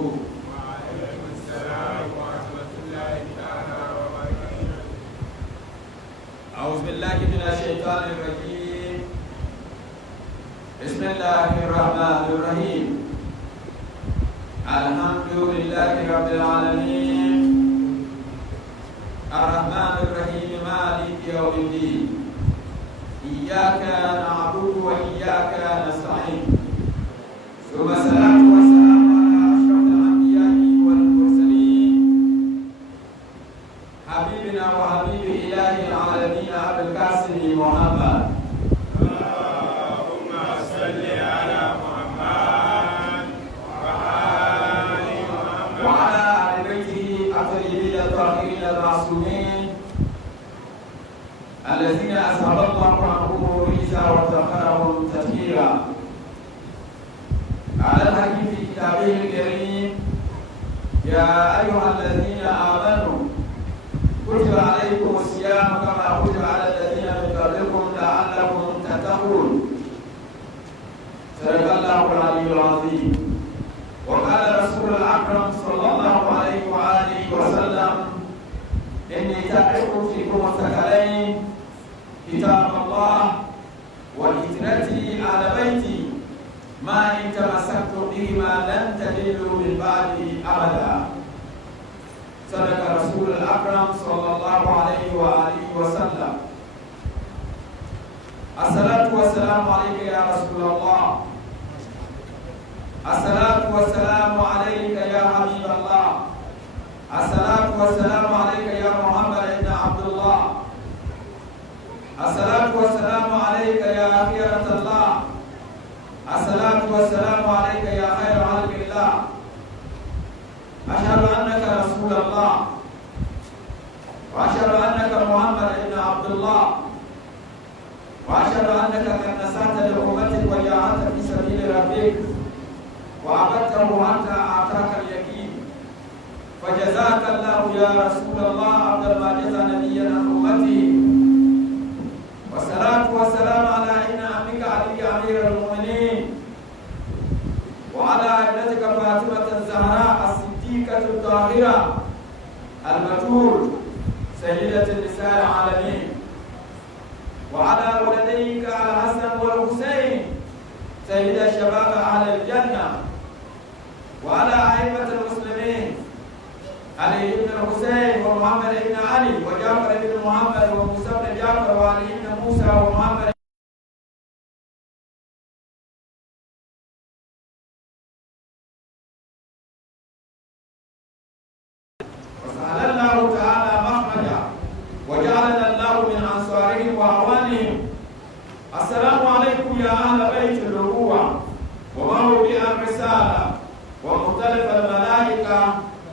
وعليكم السلام ورحمة الله تعالى وبركاته. أعوذ بالله من الشيطان الرجيم. بسم الله الرحمن الرحيم. الحمد لله رب العالمين الرحمن الرحيم مالك يوم الدين إياك نعبد وإياك نستعين ثم الصلاة والسلام على أشرف الأنبياء والمرسلين حبيبنا وحبيب إله العالمين أبي القاسم محمد اللهم صل على محمد وآل محمد وعلى آل بيته الطيبين الطاهرين المعصومين الذين أذهب الله عنهم الرجس وطهرهم تطهيرا. على الحكيم في كتابه الكريم يا أيها الذين آمنوا كتب عليكم الصيام كما كتب على الذين من قبلكم لعلكم تتقون. صدق الله العلي العظيم. وقال رسول الأكرم صلى الله عليه وآله وسلم إني تارك فيكم الثقلين كتاب الله وهجرتي على بيتي ما إن تمسكتم بهما لن تضلوا من بعدي أبدا. صدق رسول الأكرم صلى الله عليه وآله وسلم. الصلاة والسلام عليك يا رسول الله. الصلاة والسلام عليك يا حبيب الله. الصلاة والسلام عليك يا محمد بن عبد الله. الصلاة والسلام عليك يا خيرة الله. الصلاة والسلام عليك يا خير خلق الله. أشهد أنك رسول الله وأشهد أنك محمد بن عبد الله وأشهد أنك قد نصحت لأمتك وجاهدت في سبيل ربك وعبدته حتى أعطاك اليقين فجزاك الله يا رسول الله أفضل ما جزى نبيا عن أمته. والصلاة والسلام على ابن عمك علي أمير المؤمنين وعلى ابنتك فاطمة الزهراء الصديقة الطاهرة البتول سيدة النساء العالمين وعلى ولديك الحسن والحسين سيد الشباب أهل الجنة وعلى أئمة المسلمين علي بن الحسين ومحمد بن علي وجعفر بن محمد وموسى بن جعفر وعلي بن موسى ومحمد وسأل الله تعالى مخرجا وجعلنا الله من أنصارهم وأعوانهم. السلام عليكم يا أهل بيت النبوة وموضع الرسالة ومختلف الملائكة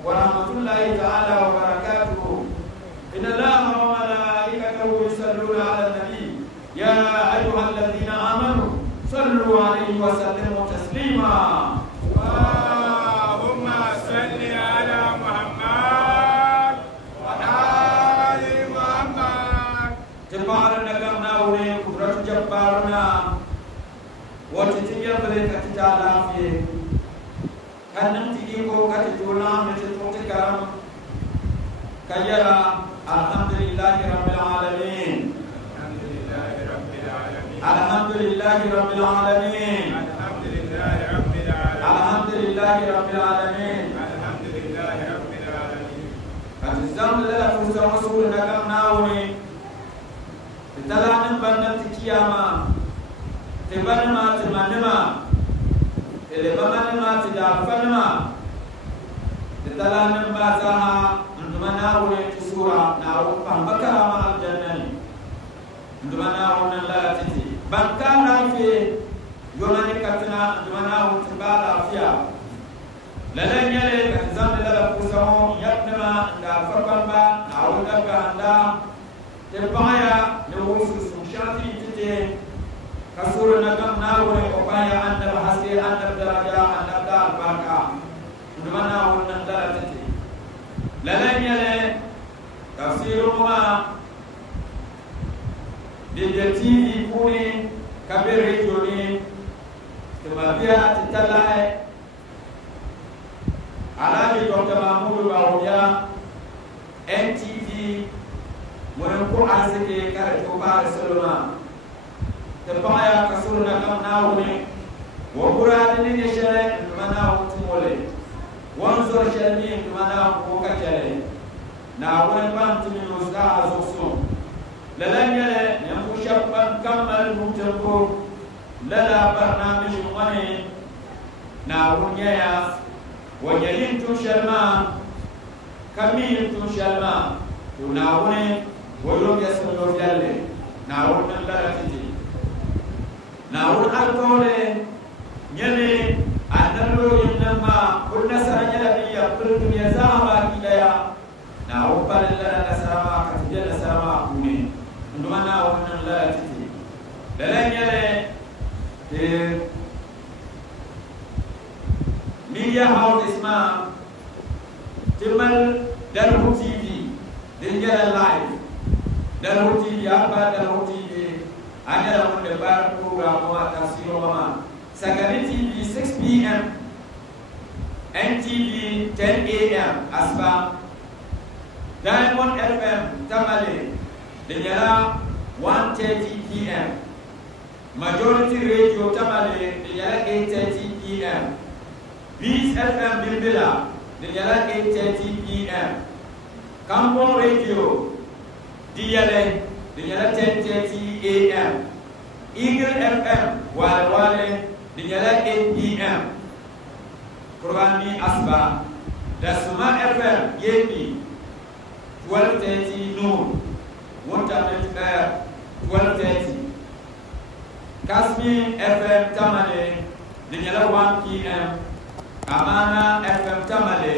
ورحمة الله تعالى وبركاته. إن الله وملائكته يصلون على النبي يا أيها الذين آمنوا صلوا عليه وسلموا تسليما. اللهم صل على محمد وآل محمد. جبارنا كنا ولي قدرة جبارنا وتتجب لك تتعلم kanam tigi ko kati jolam ne tuti karam kayara. Alhamdulillahi rabbil alamin. Alhamdulillahi rabbil alamin. Alhamdulillahi rabbil alamin. Alhamdulillahi rabbil alamin. Alhamdulillahi rabbil alamin. Alhamdulillahi rabbil alamin. Katizam la fursa rasul nakam nawni talanin bannan tikiyama tibanma timanima elebamanima tidafanima talanin bazaha ndumana wuri tisura na pambaka ma aljannani ndumana wonan la titi bankana fi yonani katina ndumana wuti bala afia lalan yale katizam la fursa yatnama nda farbalba na wudaka anda tebaya ne wusu sunshati tite kasuru nagam nawre opaya andal haske andal daraja andal dal barka ndumana wonan dala tite lalan yale tafsiruma de TV kuni kabere joni tumabia titalae Alhaji Dr. Mahmoud Bawumia NTV wani ko arziki kare to ba Solomon ta baya ka suruna kam na wuni wa burani ne shere mana wutumole wanzo shere mana ko ka kere na wani ban tumi musta azuso lalangale ne mu shabban kamal mutambo lala barnamij wani na wunyaya wajalin tu shalma kamil tu shalma na wani wolo ya solo yalle na wani laratiti na wani alkole nyane andalo yinama kunna saranya biya kullu ya zama kidaya na wani la nasama katija nasama kuni nduma na wani laratiti dalanyale media house isma timal Darou TV dinjala live Darou TV apa Darou TV ada mun debar program wa tafsir mama Sagani TV 6 p.m. NTV 10 a.m. asba Diamond FM Tamale dinjala 1:30 p.m. Majority Radio Tamale dinjala 8:30 p.m. Beats FM Bilbila dinjala 8:30 p.m. Kampong Radio Diyale dinjala 10:30 a.m. Eagle FM Wale dinjala 8 p.m. Kurani Asba Dasuma FM Yepi 12:30 noon Waterment Air 12:30 Kasmi FM Tamale dinjala 1 p.m. Amana FM Tamale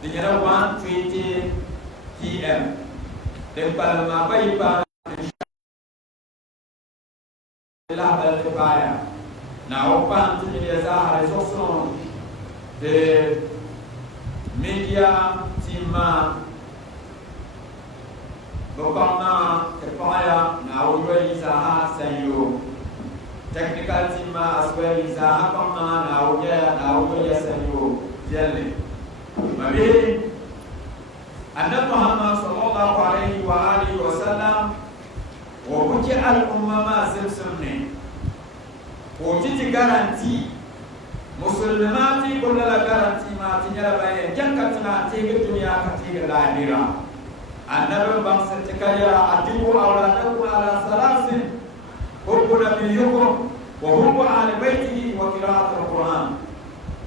dinjala 1:20 p.m. Dan palma baipa la balbaya na opan tu dia za resource de media tima bopana kepaya na uwe izaha sayo technical tima aswe izaha kama na uwe sayo jelle mabi Annabi Muhammad sallallahu alaihi wa alihi wa sallam wa kuke al'umma ma simsimne ko titi garanti musulmati kullala garanti ma tinyala baye jankatina tege dunya ka tege lahira annabi bam satikaya adibu awladakum ala salasin hubbu nabiyukum wa hubbu ahli baitihi wa qira'atul qur'an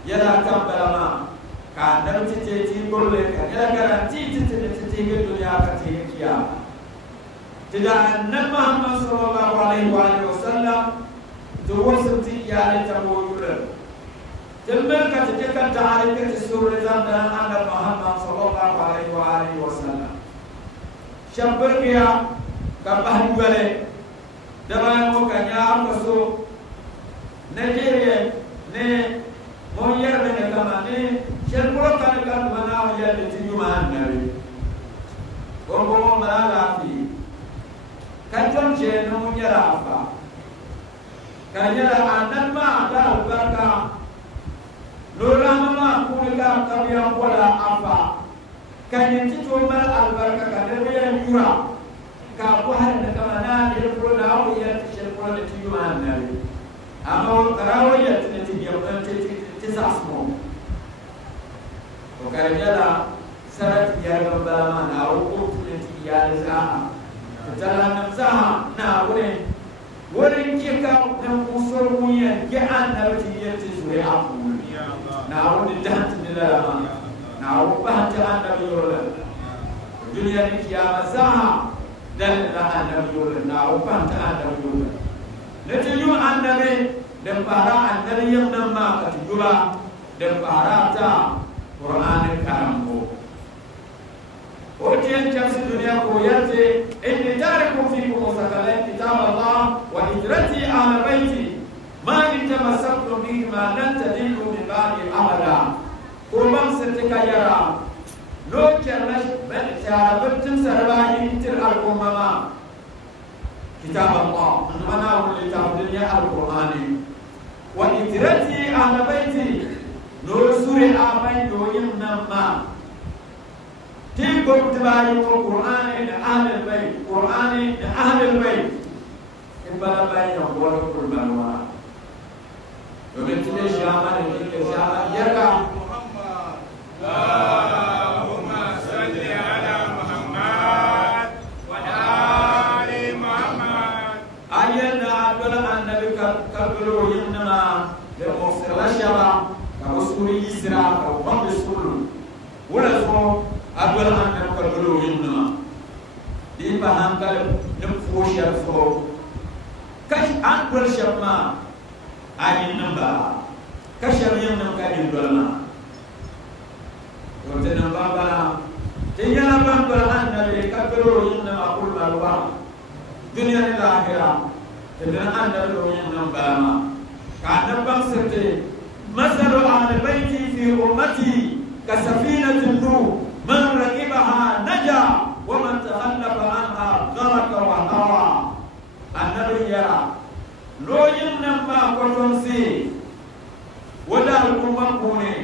yala tambalama ka dan titi golle ka ya garanti titi ke dunya ka titi kiya tidak annabi Muhammad sallallahu alaihi wa sallam to wasati ya ta boyure tambal ka titi kan taari ka sura zandan annabi Muhammad sallallahu alaihi wa sallam shabbar kiya ka bahugale dama mo ka nya ko so Nigeria ne mo yerbe ne kama ne Sherpuro kan mana ya di tujuan nabi. Gomo mana lafi. Kanjon je no nyara apa. Kanyara anan ma da albarka. Lorama ma kulika kabiyan wala apa. Kanyen tito mal albarka kadebe ya yura. Ka ko har da kamana da pro da o ya sherpuro da tujuan nabi. Amo karawo ya titiya tisasmo. Karena syarat yang berlama na hukum yang sah, jalan sah na boleh kita yang usul punya jangan dapat dia sesuai aku. Na boleh jangan dalam, na ubah jangan dapat jualan. Dunia ni kiamat sah dan jangan dapat jualan. Na ubah jangan dapat jualan. Nanti juga anda ni dan para anda yang nama ketujuh dan para tak Quran karambo Ojen jamsi dunia ko yarte inni tarikum fikum sakala kitab Allah wa hijrati ala baiti ma in tamassaktum bihi ma lan tadillu min ba'di abada kurban setika yara lo kernash bal ta'abatum sarbahi tir al-umama kitab Allah mana wal kitab dunia al-Qur'ani wa hijrati ala baiti no suri amai do yimna يقول تبعي القرآن لأهل البيت قرآن لأهل البيت إبلا بين يقول كل من هو ومن تلي شاما لديك شاما يركع اللهم صل على محمد وآل محمد. أينا عبد النبي كبروا ينما لمصر الشباب كمسؤول إسراء كوفم السلو ولا سو عبد النبي كبروا ينما دي بهان كلب نفوش يرفو كش أنقل شبما أي نمبر كشر ينم كأي دولما وتنم بابا تيجي بابا النبي كبروا ينما كل ما دنيا الآخرة تدري أن الدنيا نبأنا كان بمسته مثل أهل بيتي في أمتي كسفينة النوح من ركبها نجا ومن تخلف عنها غرق وهوى النبي يرى لو ينما كتنسي ولا الأمم كوني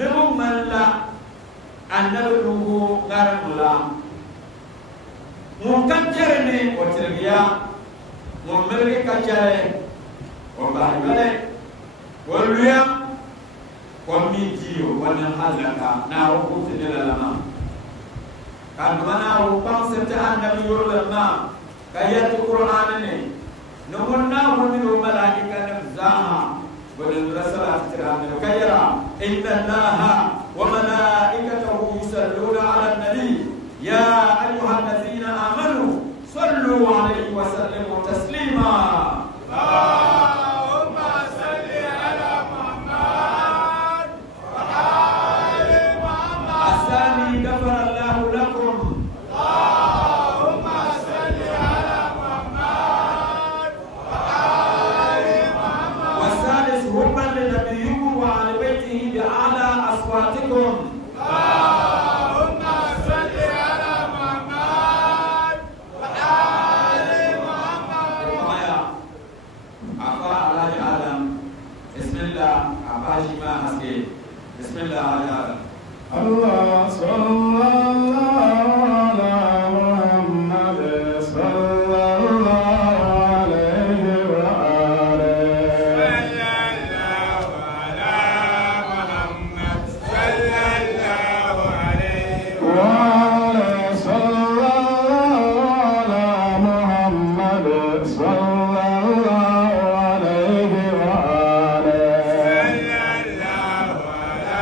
نبو من لا النبي غرق لا مكجرني وتربيا مملك كجره وبايبله وليا وميتيو ونحلك ناوكو تدللنا كان مناو بانسة النبي يرلنا كيات القرآن نمنا من الملائكة نفزاها وللرسول احترام كيرا إن الله وملائكته يصلون على النبي يا أيها الذين آمنوا صلوا عليه وسلموا تسليما. اللهم صل على محمد وآل محمد. الثاني غفر الله لكم. اللهم صل على محمد وآل محمد. والثالث حبا لنبيكم وآل بيته بأعلى أصواتكم. بسم الله الرحمن الرحيم. الله صلى الله على محمد صلى الله عليه وآله. صلى الله على محمد صلى الله عليه وآله صلى الله على محمد صلى الله عليه وآله. صلى الله على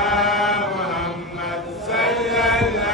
محمد صلى الله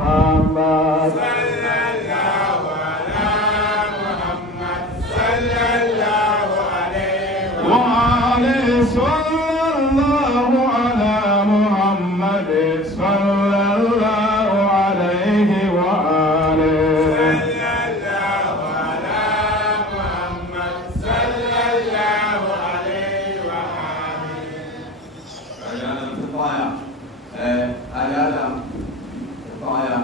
محمد صلى الله على محمد صلى الله عليه وآله صلى الله على محمد صلى الله عليه وآله صلى الله على محمد صلى الله عليه وآله أجانا الفطايا أجانا الفطايا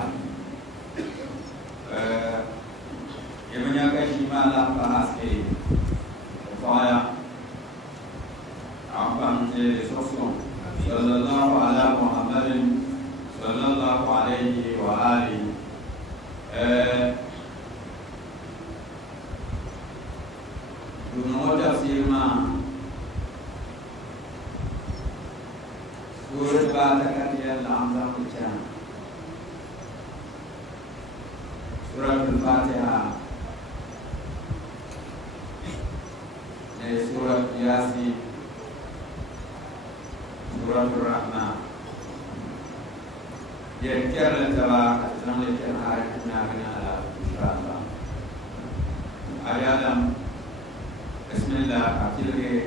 يمن يكشي ما لا فاسكي الفطايا عفان صلى الله على محمد صلى الله عليه وآله دون تفسير ما سورة باتكاتية الأمزام الجان سورة الفاتحة سورة ياسين سورة الرحمن يذكر التباك أتنام لكن آياتنا على إن شاء الله آيات بسم الله أكيد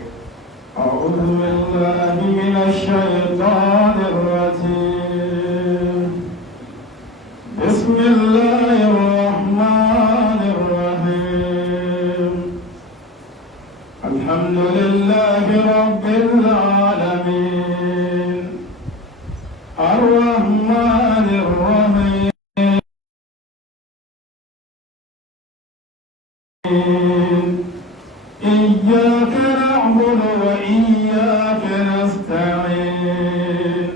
أعوذ بالله من الشيطان الرجيم بسم الله الرحمن الرحيم الحمد لله رب العالمين الرحمن الرحيم إياك نعبد وإياك نستعين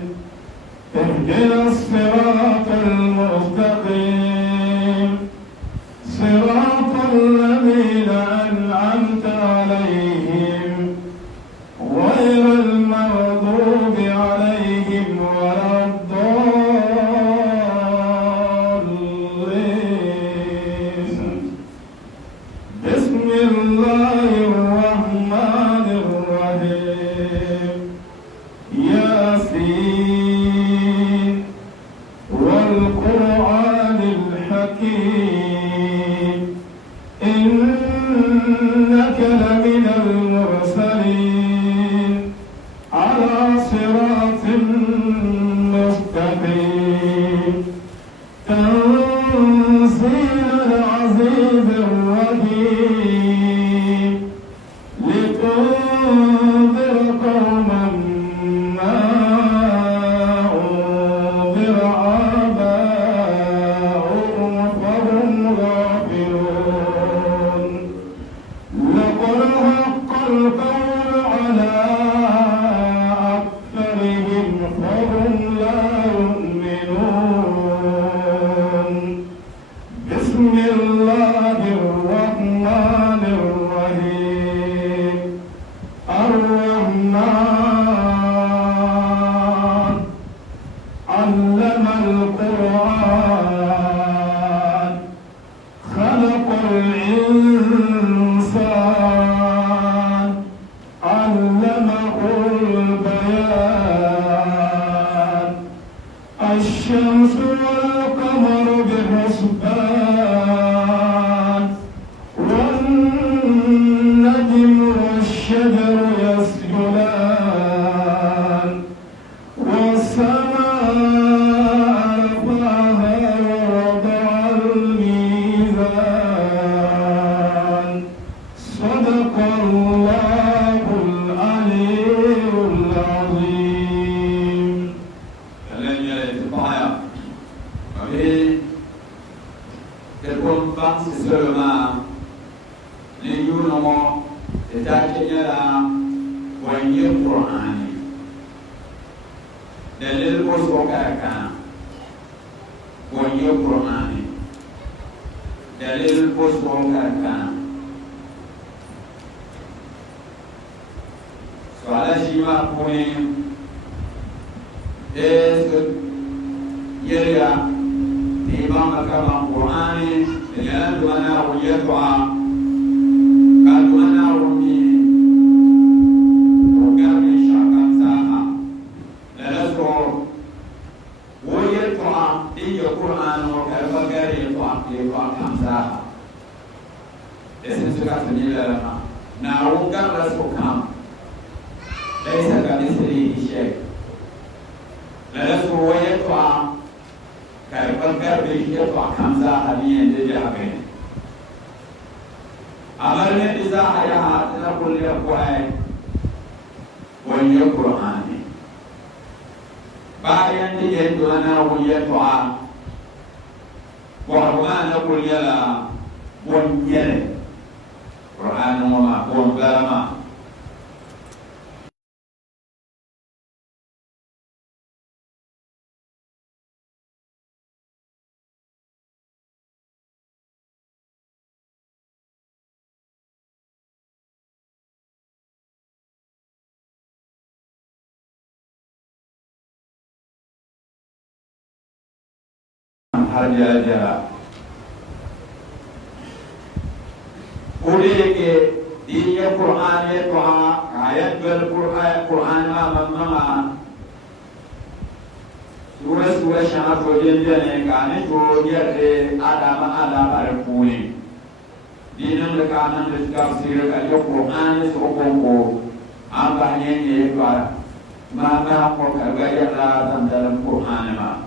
اهدنا الصراط المستقيم صراط الذين أنعمت عليهم غير المغضوب عليهم ولا الضالين بسم الله الرحمن الرحيم ياسين والقرآن الحكيم إنك لمن المرسلين على صراط مستقيم تنزيل العزيز الرحيم لتنذر قوما ما أنذر آباؤهم فهم غافلون لقد حق القول على أكثرهم فهم لا يؤمنون بسم الله الرحمن الرحيم الرحمن علم القرآن خلق الإنسان علمه البيان الشمس والقمر بحسبان والنجم والشجر يسجدان والسماء رفعها ووضع الميزان صدق الله العلي العظيم الذي يتبعها وفي تكون بانس سلما ليونمو تتاكيلا ويني القرآن دليل أسوكا كان ويني القرآن دليل أسوكا كان سؤال شيما كوني يريا إمام كما القرآن لأننا ويدعى قالوا أنا رمي وقال شاكا ساها لنذكر ويدعى إن القرآن سكتني لما نعوم قبل سكام ليس كمثله شيء لا سوى يطلع كالبقر يطلع كمزة حبيين لجابين أمرنا إذا حياتنا كل يقوى ويقرآن bayan da ya dona wuya to'a wa na kullala won yere qur'an ma won galama har jara ule ke dinya Quran ya to ayat gal Quran ma sura shana to dia ne kane to dia de ada bare puni dinan da kanan da tafsir ka ya Quran so ko amba ne ba ma ko ka ga ya da dalam Quran ma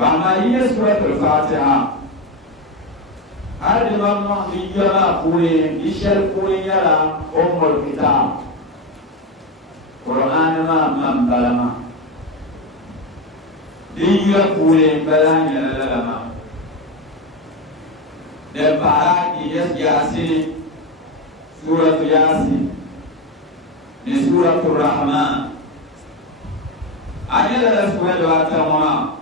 وما هي سورة الفاتحة هذه مما يجرى قولين يشر قولين يرى الكتاب قرآن ما من بلما يجرى قولين بلان يلما دبارات ياسين سورة ياسين سورة الرحمن أجل سورة الرحمن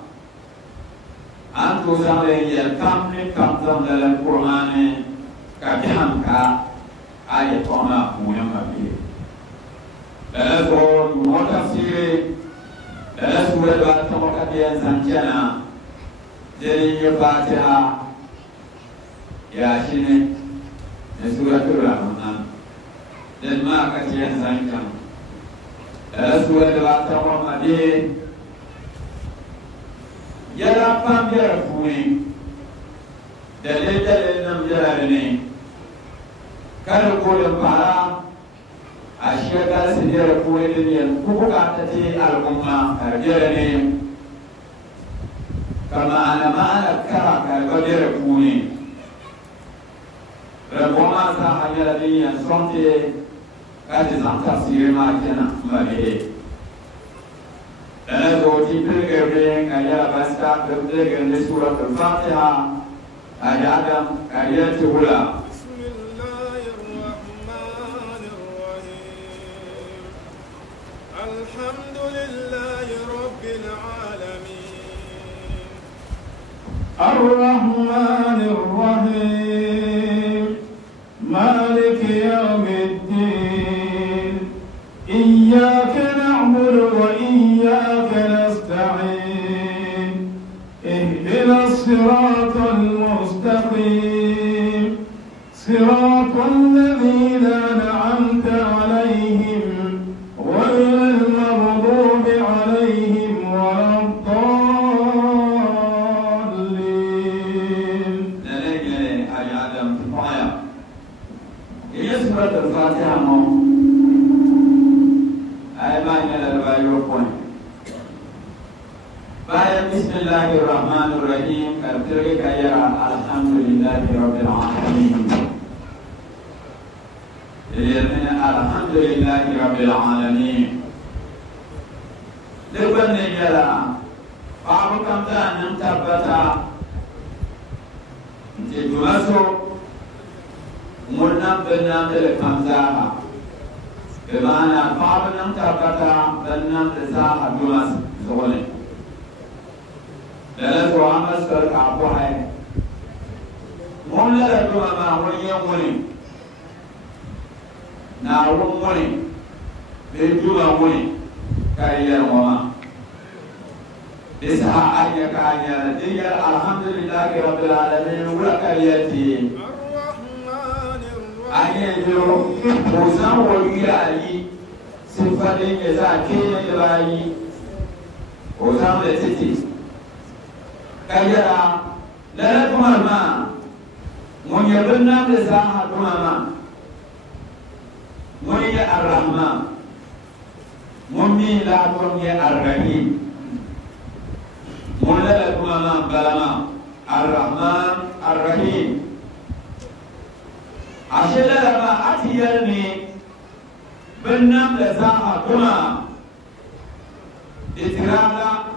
antu sampai dia kamne kamzam dalam Quran kajian ka ayat ona punya mabi. Dalam surah Al-Tafsir dalam surah Al-Tafsir kajian sanjana jadi Fatihah Yasin surah Al-Rahman dan mak kajian sanjana dalam surah Al-Tafsir yara pam yara puni dalil nam yara ni kar ko da para ashiya kar sin yara puni din ku ka ta ti al umma kar yara ni kama ana kara kar ko yara puni raboma sa hayara din yan sonte ka ti zan tafsir ma kenan ma be أنا دوتي بلغرين أيا بستا بلغرين سورة الفاتحة أيادم أيات هلا بسم الله الرحمن الرحيم الحمد لله رب العالمين الرحمن الرحيم مالك يوم الدين إياك نعبد وإياك نستعين اهدنا الصراط المستقيم صراط الذين أنعمت عليهم غير المغضوب عليهم ولا الضالين. نلاقي حاجة عدم تطايا هي سورة الفاتحة بسم الله الرحمن الرحيم كرتك يا الحمد لله رب العالمين الحمد لله رب العالمين لبن يلا فاعبكم ذا نمتبتا تجمسو مرنم بنام لكمزاها بمعنى فاعبكم نمتبتا بنام لزاها جمس زغلين dalam surah Al-Masr apa hai mula doa ma wanya muli na muli bejuma muli kaya mama desa ayat kaya dia alhamdulillah rabbil alamin wala kayati ayat yo bozan waliya ali sifadin ya zake ya bayi bozan da titi kayara lala kumar ma mun yabna da zaha kuma mun ya arrahman mun mi la mun ya arrahim mun la kuma balama arrahman arrahim ashela ma atiyar ne binnan da zaha kuma itirala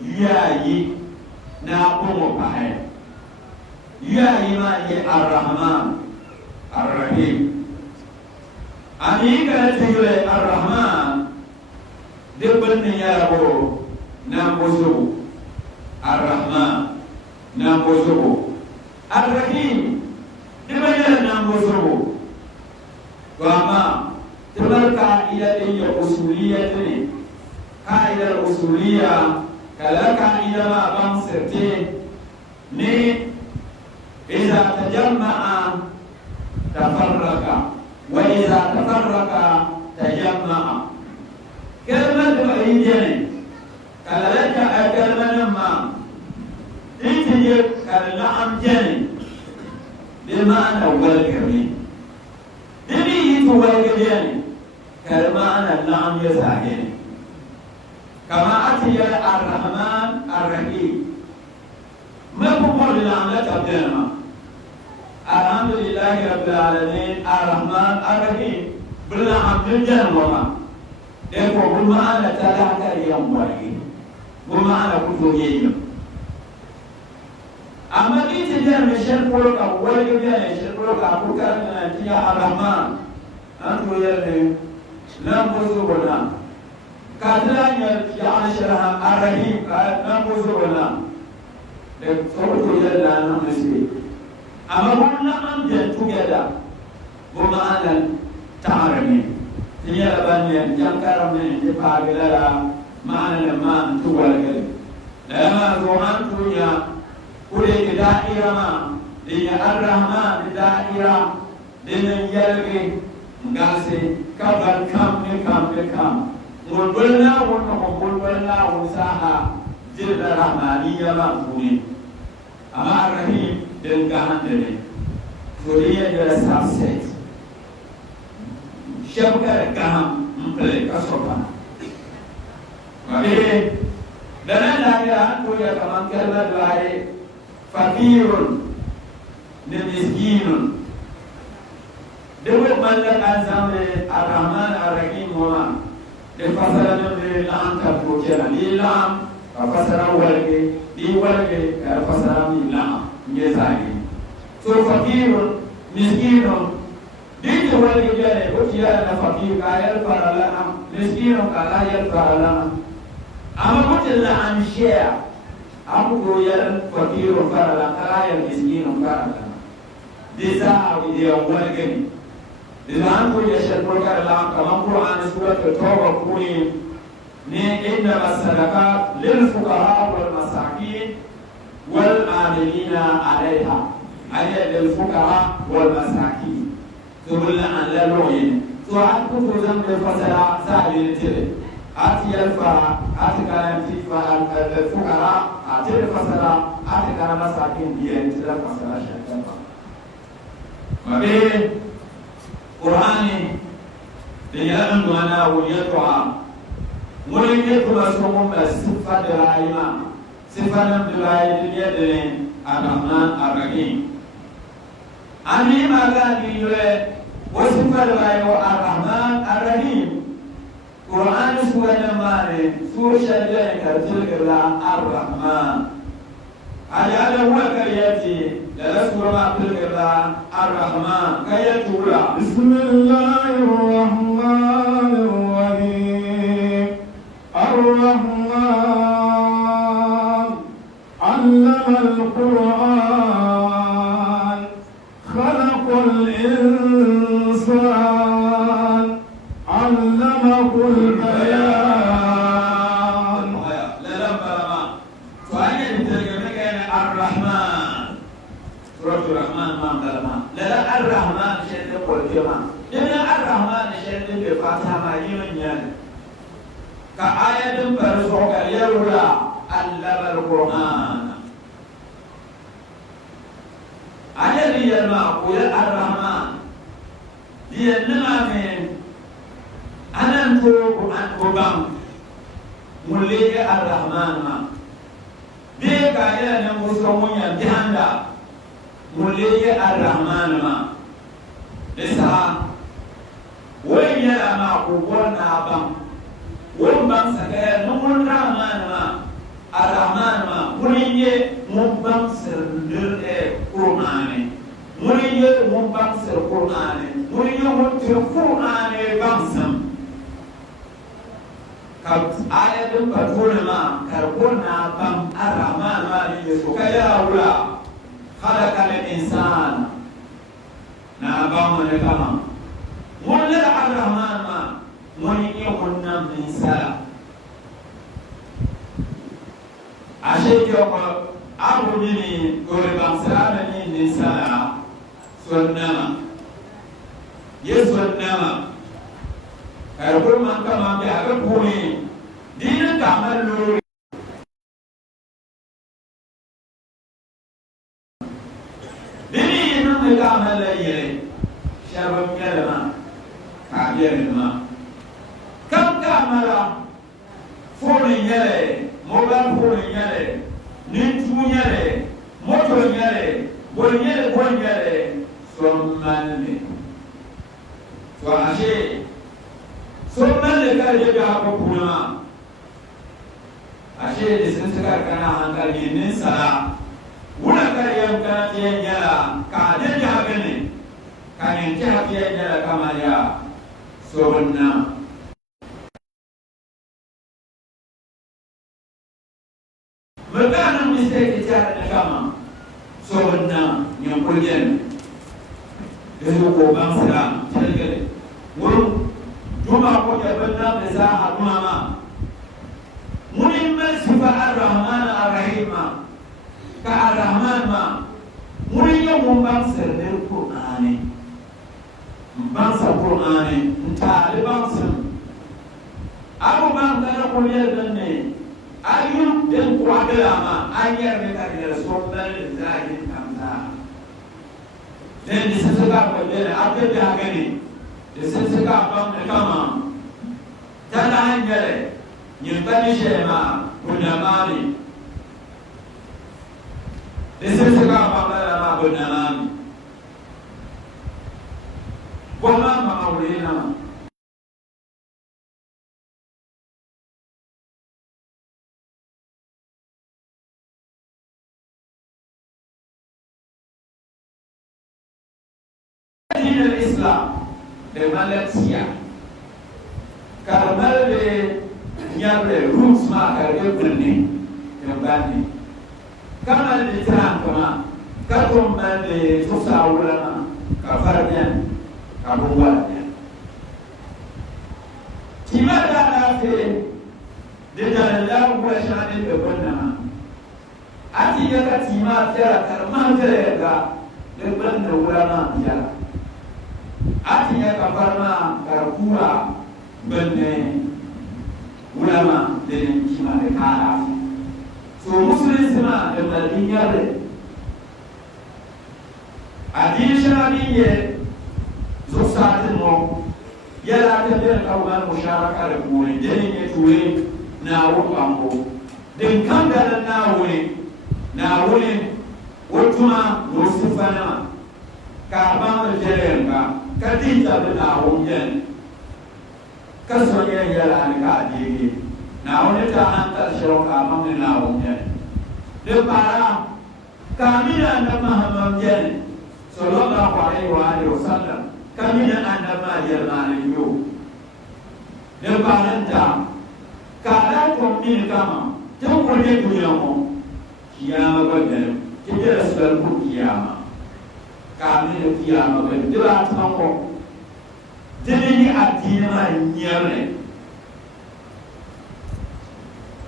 yayi na kuma fahe yayi ma ye arrahman arrahim ani kana tayule arrahman debban ne ya rabo na bozo arrahman na bozo arrahim debban ya na bozo wama tabarka ila ya usuliyya ne ka'idar usuliyya kala ka'ida ma ban sirte ne idza tajamma'a tafarraqa wa idza tafarraqa tajamma'a kalmar da bai jene kala laka kalman ma intiye kala am jene bi ma'ana wal kirmi dini yitu wal kirmi kalma ana na'am ya zage كما أتي الرحمن الرحيم ما بقول العملة تبدأنا الحمد لله رب العالمين الرحمن الرحيم بلا عمل جنوما ديكو بما أنا تلاك اليوم وعي بما أنا كنت يجب أما إنت جان مشرقلك أول جبيان مشرقلك أبوك أنت يا الرحمن أنتو يلي لا مصبنا كاتلانيا يعني شرها الرحيم ناموزونا لصوت يلا نمسي أما قلنا أمجد together بما أنا تعرمي تنيا بانيا جانكارمي تفاقلا ما أنا لما أنتوالي لما زوان تنيا كولي دائرة ما لنيا الرحمن دائرة لنيا يلغي مغاسي كبر كم mulbulna wonno ko mulbulna won saha jirda rahmaniya ma funi ama arrahim den gahande ne furiya de subset shabka gaham mple kasoba wabe dana daga ko ya kaman kala dare fakirun ne miskinun dewo malla azamre arrahman arrahim wa fasara ne lam ta ko kera ni lam ka fasara walge di walge ka fasara ni lam nge zagi so fakirun miskinun di to walge jare ko tiya na fakir ka yar farala miskinun ka la yar farala amma ko tilla an share abu go yar fakirun farala ka yar miskinun farala disa awi dia walge إذا أنتم يشهدون كلام كما القرآن سورة التوبة كوني إنما الصدقات للفقراء والمساكين والعاملين عليها أي للفقراء والمساكين تقول أن لا نوين سؤال كنت زمن الفصلاء سائل تلك أتي الفقراء أتي كلام الفقراء أتي الفصلاء أتي كلام المساكين بيان تلك الفصلاء شكرا وبين Qur'ani dia andwana wiyatuha mulike kuma somo ba sifa da rayima sifa nan da rayima da Ar-Rahman Ar-Rahim ani magani yule wasifa da rayima Ar-Rahman Ar-Rahim Qur'ani suwana mare sura da kartil gala Ar-Rahman ayada huwa kayati la sura ma tilgala Ar-Rahman kayatula bismillahir rahmanir rahim Ar-Rahman 'allama al-Qur'an khalaqal insan 'allamahu al-bayan Ar-Rahman shaytan ko jama dan Ar-Rahman shaytan be fata ma yin yan ka ayatin farso ga yawla allama al-Qur'an ayati ya ويا الرحمن لأنما من أنا نقول عن قبام ملك الرحمن ما بيك يا نموسومون يا بيهاندا ملك الرحمن ما لسا وين يا ما قبورنا بام وين بام سكير نقول الرحمن ما الرحمن ما ملك مبام سر القرآن ملك مبام سر القرآن ملك مبام بامسم ayat berguna karena bang ar-Rahman wali sukaya ula khalaqal insan na bang mereka mulai ar-Rahman ma mulai kunna insana asyik yo abu ini gore bangsa ni insana sunna yesunna karena maka mampu agak bumi dina kamar luri dini ini mereka kamar lagi siapa yang mana kajian mana kam kamera phone nyale mobile phone nyale nintu nyale motor nyale bol nyale somani so ashe sunnan da kare da haka kuma ashe da sun suka kana hankali nin sala wuna kare yan kana tiyan yala ka da haka ne ka ne ta haka yala kamar ya sunna magana mistake ta da kama sunna yan kullen da ko ban sala talgale wurin Cuma aku jawabnya besar mama. Mungkin sifat Ar-Rahman Ar-Rahim ke Ar-Rahman ma. Mungkin yang membangsa dari Quran. Bangsa Quran entah ada bangsa. Aku bangsa kuliah dan ni. Ayub dan kuada lama. Ayat mereka dia sombal zahid kamsa. Dan disesatkan berbeda. Apa dia gani? Disesatkan bang kama. Jangan jale. Nyumbani shema bunamani. Disesatkan bang lama bunamani. Wama maulina. Islam de Malaysia karena de nyamre roots ma karbe bunni kambani kama de tran kama katum de tusawula kafardian kabungwala timada na fe de dalallahu wa shani de bunna ati ya tima tara karma tara ga de bunna ulama ya artinya kafarna karpura benne ulama dengan kima de kara so muslim sima de madinya de adin shariye zo sadin mo yala ta de kawban musharaka de kuri de ne tuwe na wo ambo de kanda na wuri wotuma no sifana ka ba de jerenga kadita bin ahunyen kasanya yala ni ka digi na woni ta anta shiro ka mamni na ahunyen de para kamina na mahamamyen sallallahu alaihi wa sallam kamina anda ma yala ni yo de paranta kada ko min kama to ko de tuyamo kiyama badal kije asal ku kiyama kami de kiyama be dira tango dini adina nyere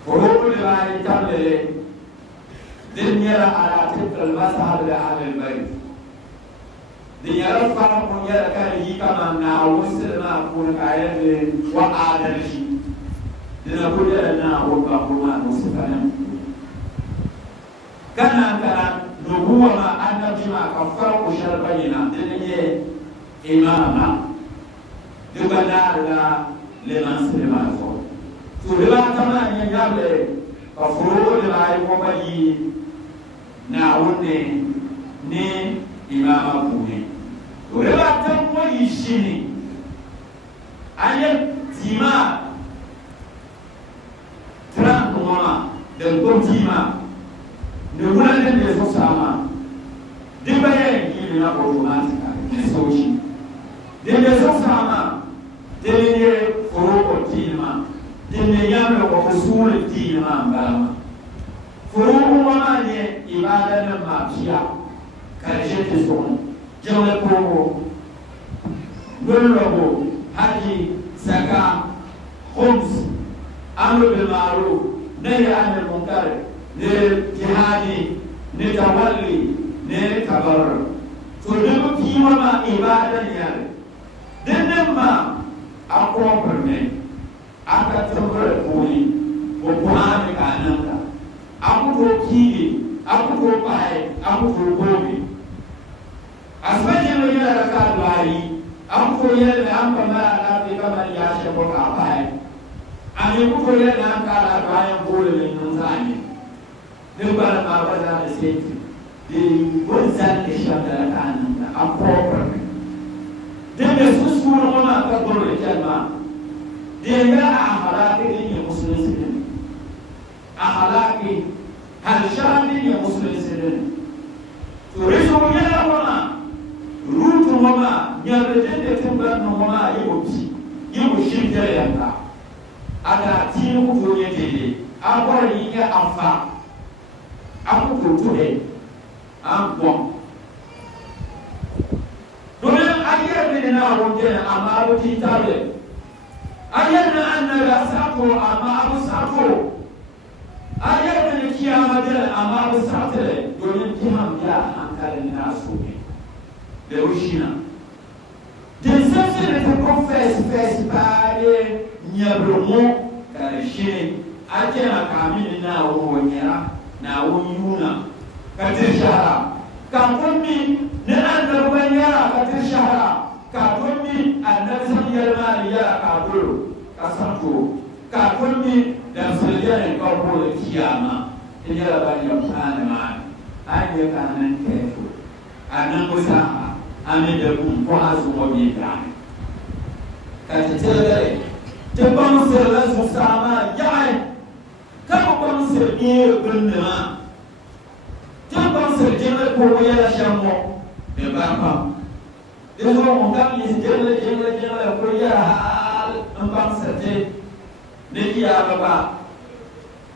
ko de ay tamele dinyara ala tikal masahab la ahli albayt dinyara fara ko yara kan yi kama na wusulma ko kayan de wa adalci dina ko da na ko ba ko ma musafana kana nubuwa ma annabi ma ka farko sharbayina dene imama dubana la le manslima so to le ba kama nya yable ka furo le ba ko bayi na wonne ne imama kuyi to le ba tan ko yishini ayen tima tran kuma da ko tima ne wala ne so sama dibaye ni na automatic ne so shi de so sama de ne furo tima de ne yamlo ko usul tima mbama furo kuma ne ibada na mafiya karshe ta so jawle ko gurbo haji zaka khums amru bil ma'ruf nahy anil munkar ne jihadi ne tawalli ne tabarruk to duk kiwa ma ibadan yare dinnan ma akwa perne aka tabbara koyi ko kuma ka nan ka aku to kiyi aku to bai aku to gobe asbaje ne yara ka bari aku to yara an kama na bi kamar ya she ko ka bai ani ku to yara an ka la bayan gole ne nan zani din ba ma ba da sai di wazan ke shada kan akwa dende susuru mona ka gole jama dende akhlaqi ni muslimin akhlaqi hal shani ni muslimin to reso yana mona rutu mona nyabe dende tumba no mona yibo shirkere yanka ada tinu ko yete akwa yi ya afa aku tutuhe ampon domin ayyar ne na wajen amma abu titare ayyar na annabi sako amma abu sako ayyar ne kiyama da amma abu satare domin kiyam ya hankalin nasu ne da rushina din sai da ta confess bare nyabrumo karshe ake na kamin na wonyara na wonyuna katir shahara kakunni ne annabi yara katir shahara kakunni annabi sabiyar mali yara kaburu kasanto kakunni da suliyar kaburu kiyama in yara bani yamtana ma an yi kanan kefu anan kusa ame da kun ko azu mo bi ta ka tele te ban se la su sama yae ka ban se ni bunna ban se jele ko ya shamo e ba pa de so mo kam ni jele ko ya hal an ban se te ne ki ya baba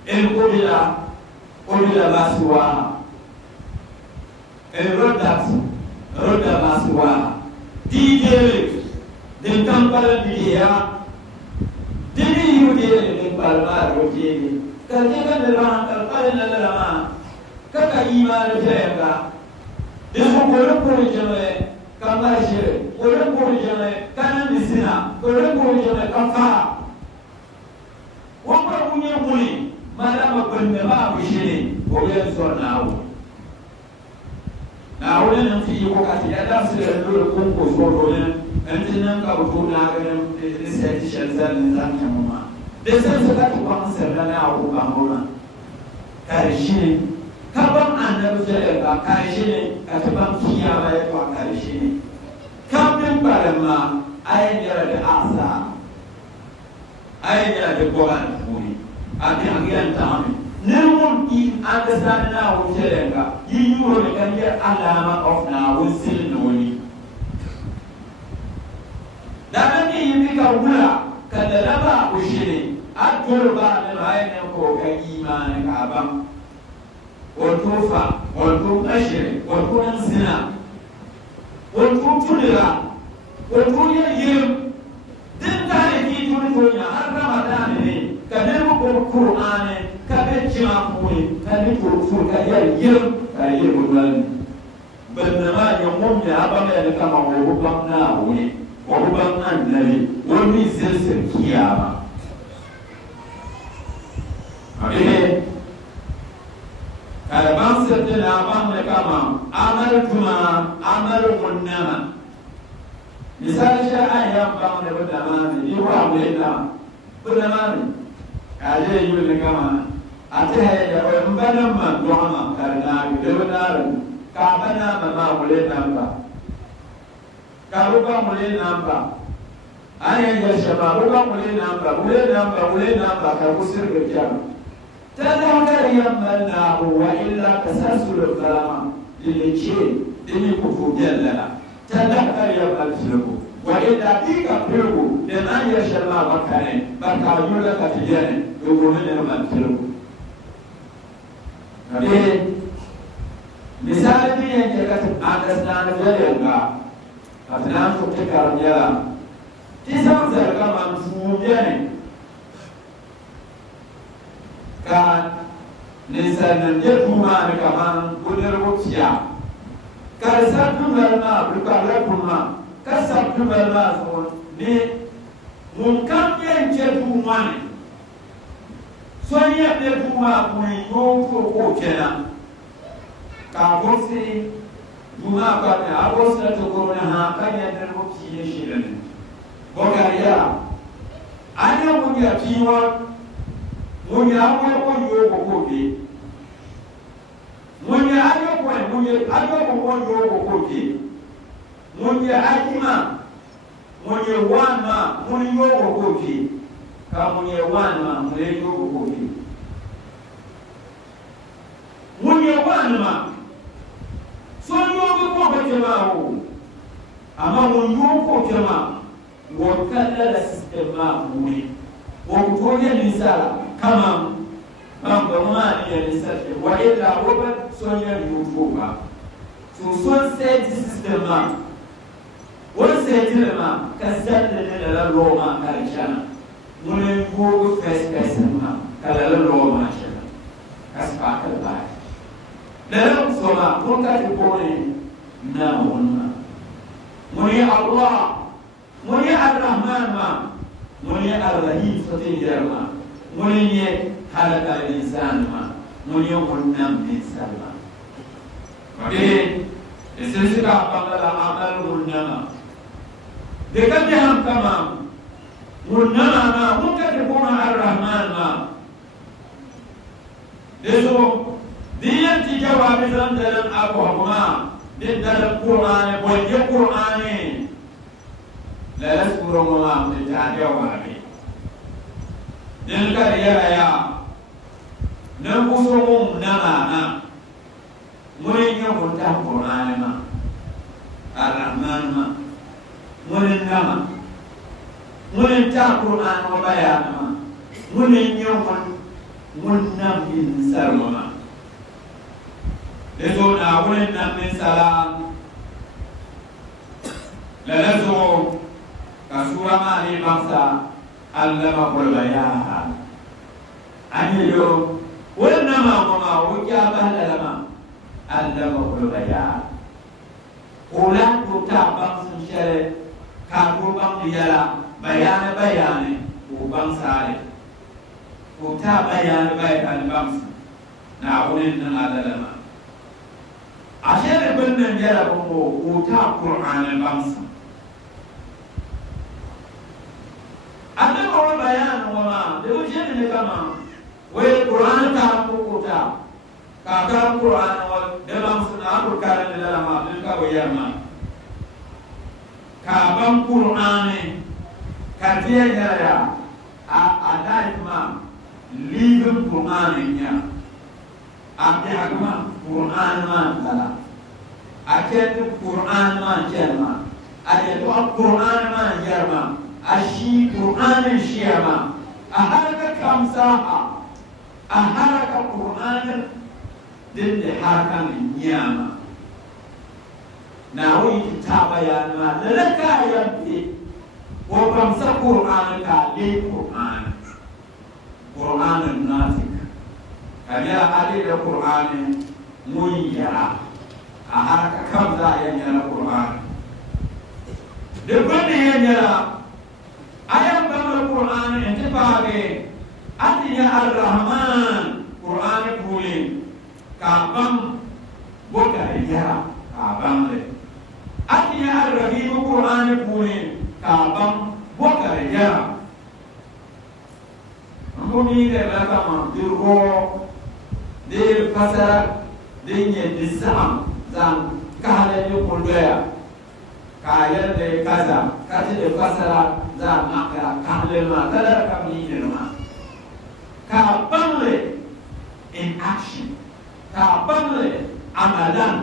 el ko bila baswa el roda baswa dijele de tampala biya dini yudele de palma rojele katika de ran kalpala la ma kaka iman jega de so ko jele kama jere ko jele kana misina ko jele kafa wapa kunye kuli madama kwende ba bishini ko ya zonawo na wani nan fi yi wakati ya da su da dole kun ko so dole an tinan ka buto na ga da sai ti shanzan zan ta mama da sai su ka ku an sarra na ku kan gona karshe ka ban annabi da ka karshe ka ta ban kiyama ya ka karshe ka bin barama ayin yara da asa ayin yara da goban kuri a bi an ta amin nirmun in understand na wucelenga yi yuro ne kan yi alama of na wusil noni daga ni yi ka wula ka da laba ushire a turba da bayan ko ka imani ka ban wato fa wato ashire wato zina wato tunira wato yayin din tare ki tuni to ya har ramadan ne ka ne ko qur'ani ka be jima koyi ka ni ko ka yar bulan banda ma ya mun ya ba mai da kama wo ban na wuri wo ban annabi wani zai kiyama ka ba سرتنا أمام لكما عملتما عمل منما مثال شاء أيام بام لبدماني يوام لنا بدماني عليه يقول لكما أتهي يقول مبنما دعما كارناك لبنار كابنا مما ولينا با كابوبا ولينا با أنا يشبا بوبا ولينا با كابوسر كجام تذكر يمناه وإلا تسلسل الكلام للشيء اللي كفو جلنا تذكر يمناه وإلا ديك بيرو لمن يشبا بكاني بكايو لك تجاني يقولون يمناه misali ni yang jaga understand jaga atnan ko te karnya ti sam zarga man fuujane kan nisan je kuma ne kaman kudir wuciya kar sabtu marma bukala kuma kar sabtu marma so ni mun kan yen je kuma ne sonya de kuma kun yo ko kenan ka bosi duma ka ne abosa to ko na ha kan ya da wuci ne shi ne bogariya anya mun ya tiwa mun ya ko yo ko bi mun ya ayo ko mun ya ayo ko yo ko bi mun ya akima mun ya wana mun yo ko bi ka mun ya wana mun yo ko bi mun ya wana so yo ko ko jama o ama mun yo ko jama wo kala la sistema muni wo to ya nisala kama mambo mali ya nisala wa ila roba so ya yutuba so set sistema wo set ma kasalla ne la roma kalchana mun ko fes ma kala la roma shana kaspa kala dalam solat pun kata boleh namun muni Allah muni Ar-Rahman ma muni Ar-Rahim setia ma muni ye halal insan ma muni munam insan ma jadi esensinya apa adalah amal munama dekat jaham kama munama ma mungkin dipuna Ar-Rahman ma deso dia tiga wabis dalam agama di dalam Quran boleh Quran lalas Quran menjadi wabis dan karya ya nembusum nama murinya muntah Quran ma Ar-Rahman ma murin nama muntah Quran mabayan ma murinya munnam insan ma lezo na wurin nan min salam la lezo kasura ma ni bangsa allama kul bayan ani yo wurin ma wurin ya bahalama allama kul bayan ulan ko ta bangsa shere ka ko bang diyala bayan ko bangsa ko ta bayan bangsa na wurin nan adalama عشان قلنا نجرب وتعقل عن البمسة أنا أقول بيان وما لوجد كمان والقرآن تعقل وتع كأكرم القرآن والبمسة نقول كارن لما بنك ويرما كابم القرآن كثير جرا أداي ما ليف القرآن يا أبدي أكما Quran man kala aketu Quran man jerma aketu Quran man jerma ashi Quran shiyama aharaka kamsaha aharaka Quran din hakan nyama nawi kitaba ya ma lalaka yamti wa kamsa Quran ka li Quran natik kaya ade da Quran munyara aharaka kamza yanyara Quran debane yanyara ayam bama Quran intibage atiya Ar-Rahman Quran pulin كابم بكريا كابم لي أتي الرهيب القرآن بوني كابم بكريا مبني لكما درو دير فسر ديني دسام زان كهلا يقول ليا كايل لي كذا كاتي فسر زان أكرا كهلا ما تلا كمي نما كابم لي in action كابم لي amalan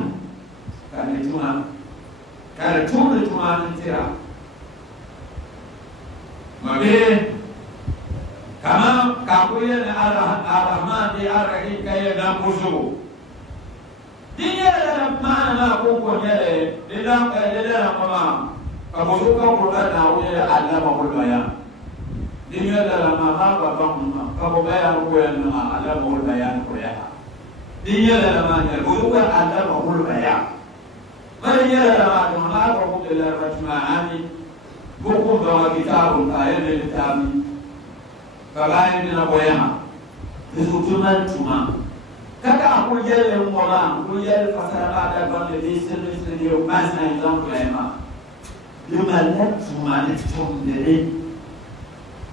كان تuma نتيرا مبين كما كابويا الرحمن دي الرحيم كي ناموزو دي ما أنا أقول يا لله ماما كابوزو كابولا ناوية علمه البيان دي لله ماما بابا كابويا نقول علمه البيان كلها دي لله ماما كابوزو علمه البيان ما دي لله ماما كابوزو لله رجمعاني بكم دوا كتاب كاين للتابي kabayin na boyama disutuman tuma kaka akul yele ngoma akul yele fasara ada bande disin yo mas na example ema yumalat tuma ne tumdere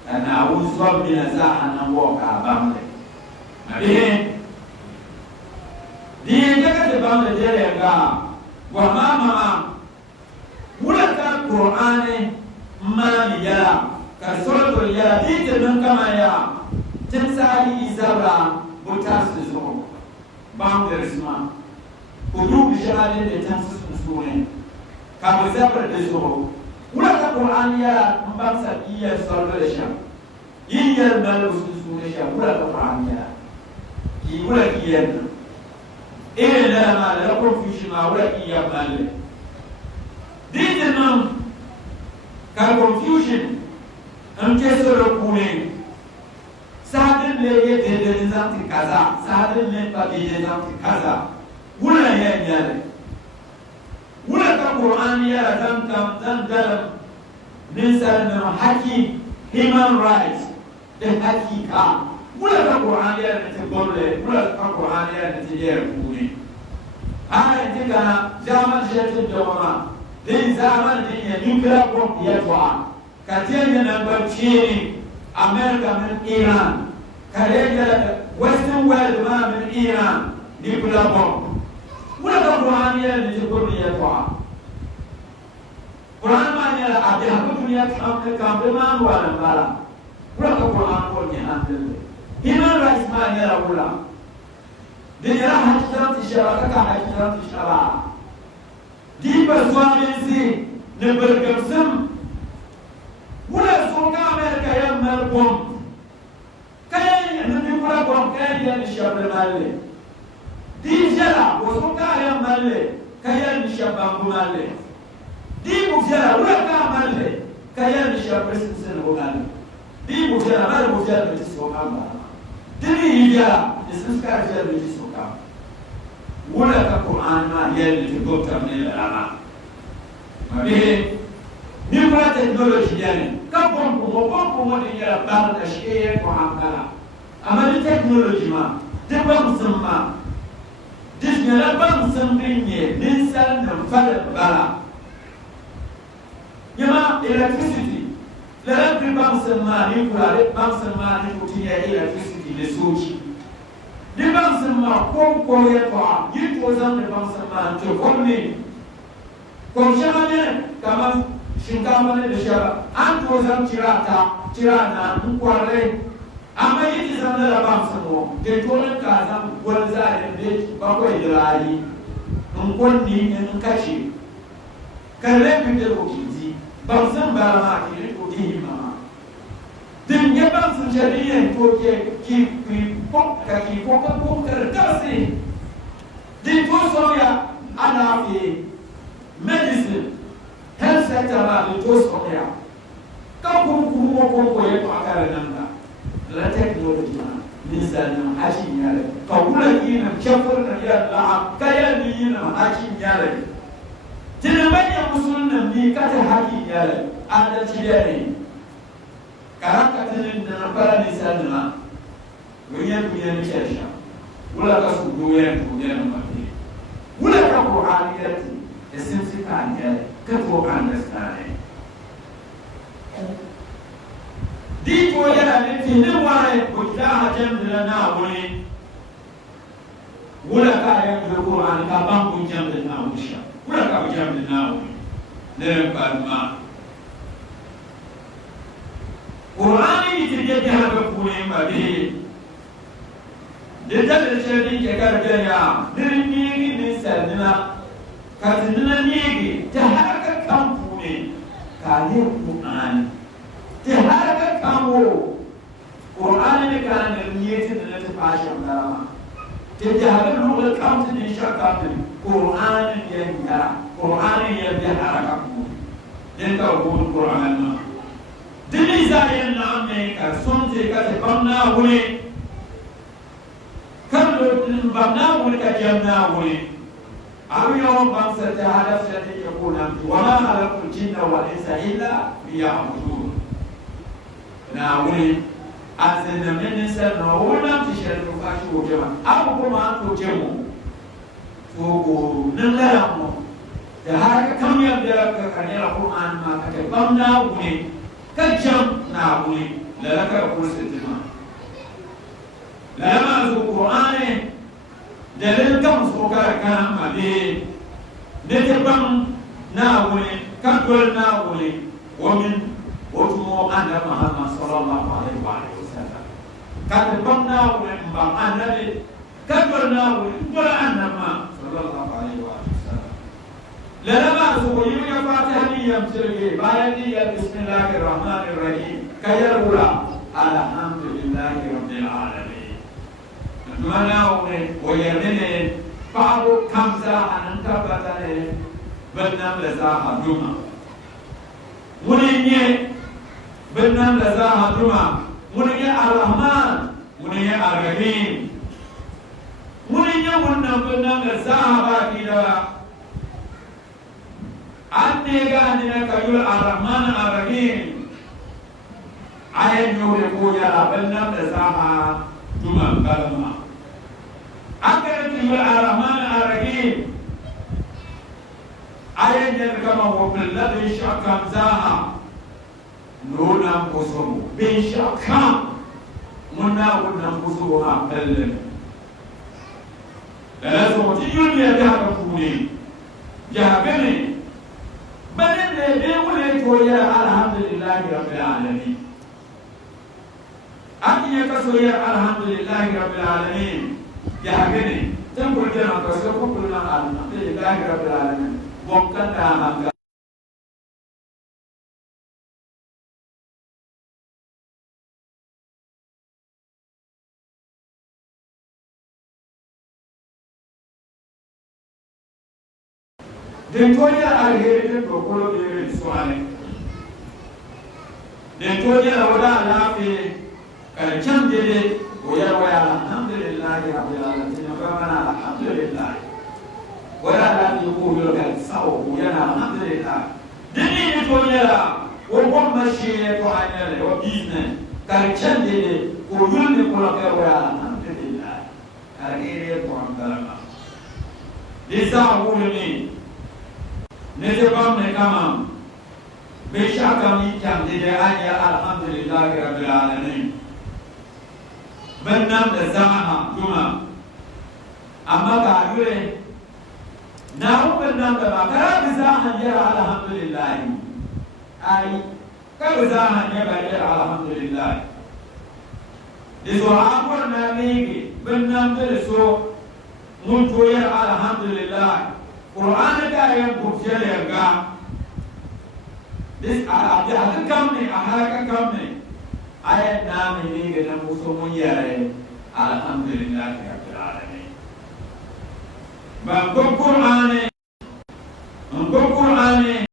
ana uzwa bin zaha na woka bamle nabi di jaga de bamle dere ga wa mama wala ka qur'ane mami ya kasoro ya dite nan kama ya tinsari izabra botas zo boundaries ma kudu bishale de tansu sune ka izabra de zo wala ka qur'an ya mbamsa iya salvation iya mal sune sha wala ka qur'an ya ki wala ki yan la ma la confusion ma wala ki ya mal dite nan ka confusion Anche solo kune sadin le ye de zanti kaza sadin le pa de zanti kaza wala ya nyale wala ka qur'an ya zan dalam nisan haki human rights de hakika wala ka qur'an ya ne bolle wala ka qur'an ya ne ye kune ana tika zaman shetu jawama de zaman din ya nuclear bomb ya toa Katiya number 3 America min Iran Kaleja Western world ma min Iran nuclear bomb wala ka Quran ya ni ko ni ya kwa Quran ma ni la abi ha ko dunia ka ma wala bala wala ka Quran ko ni andel human rights ma ni la wala dinara hajjan tishara ka hajjan tishara di persuadensi ne bergamsam wala so ka America ya Melbourne kaya ni kula bom kaya ya ni shabre male di jela wo so ka ya male kaya ni shabambu male di mu jela wala ka male kaya ni shabre sin wo male di mu jela male mu jela ni so ka male di ni ya isin ka jela ni so ka wala ka Quran ma ya ni ko tamne la mabe ni kwa technology yani kapon ko ni ya bar da shi ko hankala amma ni technology ma de ba musamma dis ne la ba musammin ne nin san da fara bala yama electricity la rabbi ba musamma ni kula de ba musamma ni ko tiya electricity le soci de ba musamma ko ya to yi to zan da ba musamma to ko ne ko shama kama shinkafa ne da shara an to zan tira na kware amma yiti zan da ba sano ke to ne ka zan gwal zai ne ba ko idrai in konni in kashi kalle bi da ko kiji ba san ba ma ki ko ki ma din ya ba sun shari'a to ke ki ko ka kasi din to so ya ana fi medicine health sector na the toast of here. Come ko ye to akara nanga. La technology na nisan na hashin yare. Ka kula ki na shafar na ya la kaya ni na hashin yare. Tinabanya musulun ni kata hakin yare. Ada ciyare. Karaka tin na para nisan na. Wiya ni kesha. wala ka su doyen to yana mafi wala ka qur'aniyati esensi kan ya ka to understand di ko yana ne fi ne ware ko da hajan da na wuri wala ka ya da qur'an ka ban ko jam da na wusha wala ka jam da na wuri ne ba ma qur'ani ti je ha ba ko ne ma bi de da shedi ke garga ya dirni ni sanna ka tinna ni ta haka kan ne ka ne qur'ani ta haka kan qur'ani ne kan ne niyyati da ta fashin dama ta haka lugha kan ne shaka qur'ani ya ya qur'ani ya bi haraka ku den ka qur'ani dini zayen na me ka sonte ka te bamna wuri kan do bamna wuri ka jamna wuri abu yawon bamsa ta hadafta ta ke kuna wa ma halakul jinna wal insa illa liya'budun na wuri azana men sa no wona ti shirku fa shi ko jama abu kuma an to jemu to ko nan la mu da haka kan yadda ka kanira Qur'an ma ka te bamna wuri kajam na wuri lalaka kursitima lama zu qur'ani dalil kam su ka kan mabe ne te bam na wuri kadol na wuri wa min wato anna muhammad sallallahu alaihi wa sallam kad bam na wuri ba annabi kadol na wuri dole annama sallallahu alaihi wa sallam lama zu yi ya fatiha ni yamsirge bayan ni ya bismillahir rahmanir rahim kayarula alhamdulillahi rabbil alamin mana wone woyerne babu kamza anan tabatane bannam la zaha duma munye bannam la zaha duma munye arrahman munye arrahim munye wannan bannam la zaha ba kida anne ga ne kayul arrahman arrahim ayen yore ko ya bannam la zaha duma kalma أكرت الرحمن الرحيم أين كما هو بالذي شكم زاها نونا قصم بين شكم منا ونقصها بلن لازم تجون يا جابوني جابني بلن بيقول تويا الحمد لله رب العالمين أكيد كسويا الحمد لله رب العالمين ya gani tan burke na ka sai ko kullun Allah sai ga ga rabbil alamin wakkan da hanga den tonya alheri ko ko de suwane den tonya wada lafi kan can dede ويا الحمد لله رب العالمين فمن الحمد لله ولا لا يقول لك سو ويا الحمد لله دني نتويا وقوم مشي توانيا وبيزن كارشان دي ويقول لك ويا الحمد لله كاريري قوم كلام لسا أقولني نتبام نكمام بشكل يجام دي أنيا الحمد لله رب العالمين bannam da zama duma amma ga yure na bannam da makara da zama ya alhamdulillah ai ka zama ya ba ya alhamdulillah izo akwar na ne bannam da so mun to ya alhamdulillah qur'an da ya gubje ya ga this a kam ne a haraka kam ne ayat na ini dengan musuh munyai alhamdulillah rabbil alamin. Bangkok Quran